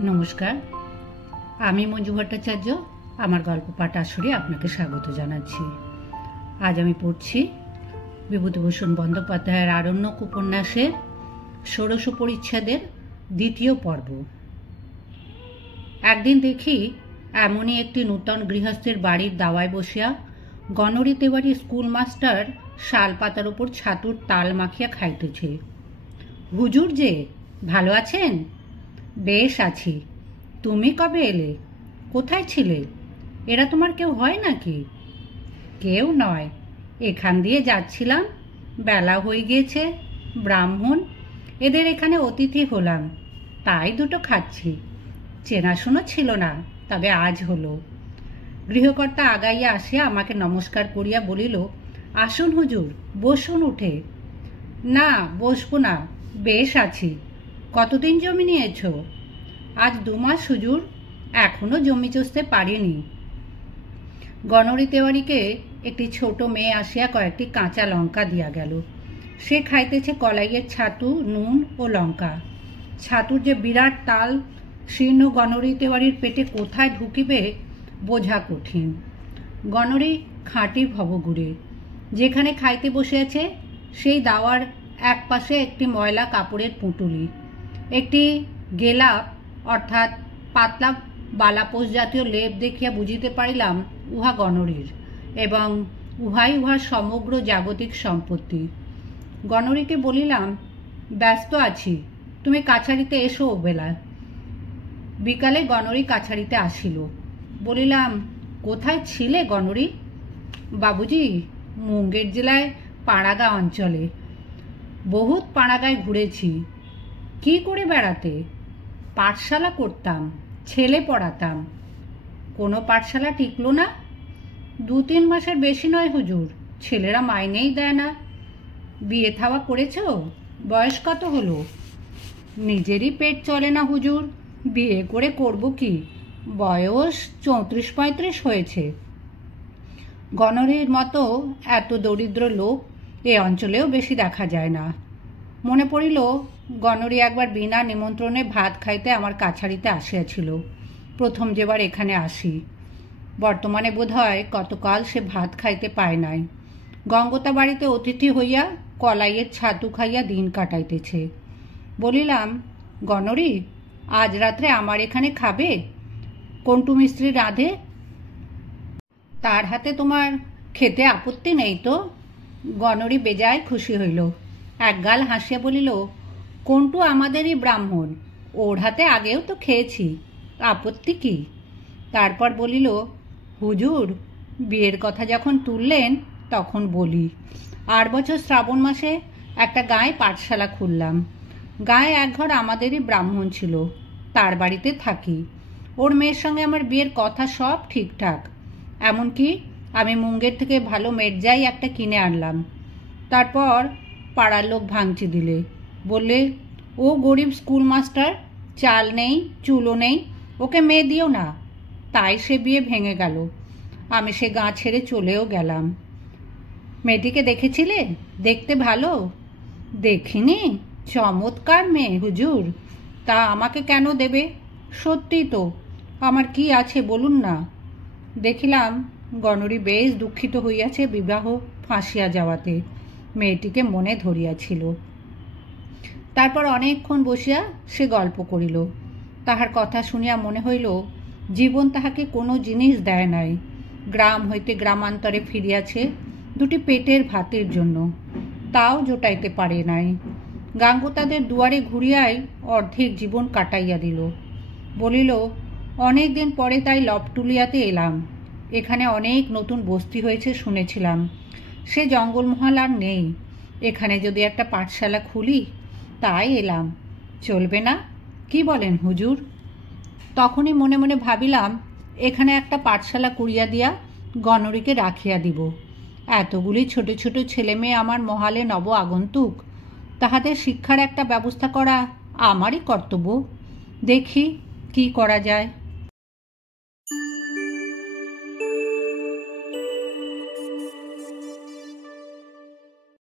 নমস্কার, আমি মঞ্জু ভট্টাচার্য। আমার গল্প পাঠ আসরে আপনাকে স্বাগত জানাচ্ছি। আজ আমি পড়ছি বিভূতিভূষণ বন্দ্যোপাধ্যায়ের আরণ্যক উপন্যাসের ষোড়শ পরিচ্ছেদের দ্বিতীয় পর্ব। একদিন দেখি এমনই একটি নূতন গৃহস্থের বাড়ির দাওয়ায় বসিয়া গণরী তেওয়ারি স্কুলমাস্টার শাল পাতার ওপর ছাতুর তাল মাখিয়া খাইতেছে। হুজুর যে, ভালো আছেন? বেশ আছি। তুমি কবে এলে? কোথায় ছিলে? এরা তোমার কেউ হয় নাকি? কেউ নয়, এখান দিয়ে যাচ্ছিলাম, বেলা হয়ে গিয়েছে, ব্রাহ্মণ, এদের এখানে অতিথি হলাম, তাই দুটো খাচ্ছি। চেনাশুনো ছিল না, তবে আজ হলো। গৃহকর্তা আগাইয়া আসিয়া আমাকে নমস্কার করিয়া বলিল, আসুন হুজুর, বসুন উঠে। না, বসবো না, বেশ আছি। কতদিন জমি নিয়েছ? আজ 2 মাস হুজুর, এখনো জমি চষতে পারিনি। গণরী তেওয়ারিকে একটি ছোট মেয়ে আসিয়া কয়েকটি কাঁচা লঙ্কা দিয়া গেল। সে খাইতেছে কলাইয়ের ছাতু, নুন ও লঙ্কা। ছাতুর যে বিরাট তাল শীর্ণ গণরী তেওয়ারির পেটে কোথায় ঢুকিবে বোঝা কঠিন। গণরী খাঁটি ভবঘুরে। যেখানে খাইতে বসিয়াছে সেই দাওয়ার এক পাশে একটি ময়লা কাপড়ের পুঁটুলি, একটি গেলাপ অর্থাৎ পাতলা বালাপোষ জাতীয় লেপ দেখিয়া বুঝিতে পারিলাম উহা গণরীর, এবং উহাই উহার সমগ্র জাগতিক সম্পত্তি। গণরীকে বলিলাম, ব্যস্ত আছি, তুমি কাছারিতে এসো বেলা। বিকালে গণরী কাছারিতে আসিল। বলিলাম, কোথায় ছিলে গণরী? বাবুজি, মুঙ্গের জেলায় পাড়াগা অঞ্চলে। বহুত পাড়াগায় ঘুরেছি। কি করে বেড়াতে? পাঠশালা করতাম, ছেলে পড়াতাম। কোনো পাঠশালা টিকলো না? 2-3 মাসের বেশি নয় হুজুর, ছেলেরা মাইনেই দেয় না। বিয়ে থাওয়া করেছ? বয়স কত হলো? নিজেরই পেট চলে না হুজুর, বিয়ে করে করব কি? বয়স 34-35 হয়েছে। গণরীর মতো এত দরিদ্র লোক এ অঞ্চলেও বেশি দেখা যায় না। মনে পড়িল গণরী একবার বিনা নিমন্ত্রণে ভাত খাইতে আমার কাছারিতে আসিয়াছিল, প্রথম যেবার এখানে আসি। বর্তমানে বোধ হয় কতকাল সে ভাত খাইতে পায় নাই। গঙ্গতা বাড়িতে অতিথি হইয়া কলাইয়ের ছাতু খাইয়া দিন কাটাইতেছে। বলিলাম, গণরী, আজ রাত্রে আমার এখানে খাবে? কন্টু মিস্ত্রি রাঁধে, তার হাতে তোমার খেতে আপত্তি নেই তো? গণরী বেজায় খুশি হইল। একগাল হাসিয়া বলিল, কন্টু আমাদেরই ব্রাহ্মণ, ওর হাতে আগেও তো খেয়েছি, আপত্তি কি? তারপর বলিল, হুজুর, বিয়ের কথা যখন তুললেন তখন বলি। 8 বছর শ্রাবণ মাসে একটা গাঁয়ে পাঠশালা খুললাম। গাঁয়ে এক ঘর আমাদেরই ব্রাহ্মণ ছিল, তার বাড়িতে থাকি। ওর মেয়ের সঙ্গে আমার বিয়ের কথা সব ঠিকঠাক, এমনকি আমি মুঙ্গের থেকে ভালো মেটজাই একটা কিনে আনলাম। তারপর পাড়ার লোক ভাঙচি দিলে, বললে ও গরিব স্কুল মাস্টার, চাল নেই চুলো নেই, ওকে মেয়ে দিও না। তাই সে বিয়ে ভেঙে গেল। আমি সে গাঁ ছেড়ে চলেও গেলাম। মেয়েটিকে দেখেছিলে? দেখতে ভালো? দেখিনি, চমৎকার মেয়ে হুজুর। তা আমাকে কেন দেবে? সত্যি তো, আমার কি আছে বলুন না। দেখিলাম গণরী বেশ দুঃখিত হইয়াছে বিবাহ ফাঁসিয়া যাওয়াতে, মেয়েটিকে মনে ধরিয়াছিল। তারপর অনেকক্ষণ বসিয়া সে গল্প করিল। তাহার কথা শুনিয়া মনে হইল জীবন তাহাকে কোনো জিনিস দেয় নাই। গ্রাম হইতে গ্রামান্তরে ফিরিয়াছে 2টি পেটের ভাতের জন্য, তাও জোটাইতে পারে নাই। গাঙ্গতাদের দুয়ারে ঘুরিয়াই অর্ধেক জীবন কাটাইয়া দিল। বলিল, অনেক দিন পরে তাই লবটুলিয়াতে এলাম। এখানে অনেক নতুন বস্তি হয়েছে শুনেছিলাম, সে জঙ্গলমহল আর নেই। এখানে যদি একটা পাঠশালা খুলি, তাই এলাম। চলবে না? কি বলেন হুজুর? তখনই মনে মনে ভাবিলাম, এখানে একটা পাঠশালা করিয়া দিয়া গণরীকে রাখিয়া দিব। এতগুলি ছোট ছোট ছেলে মেয়ে আমার মহালে নব আগন্তুক, তাহাদের শিক্ষার একটা ব্যবস্থা করা আমারই কর্তব্য। দেখি কি করা যায়।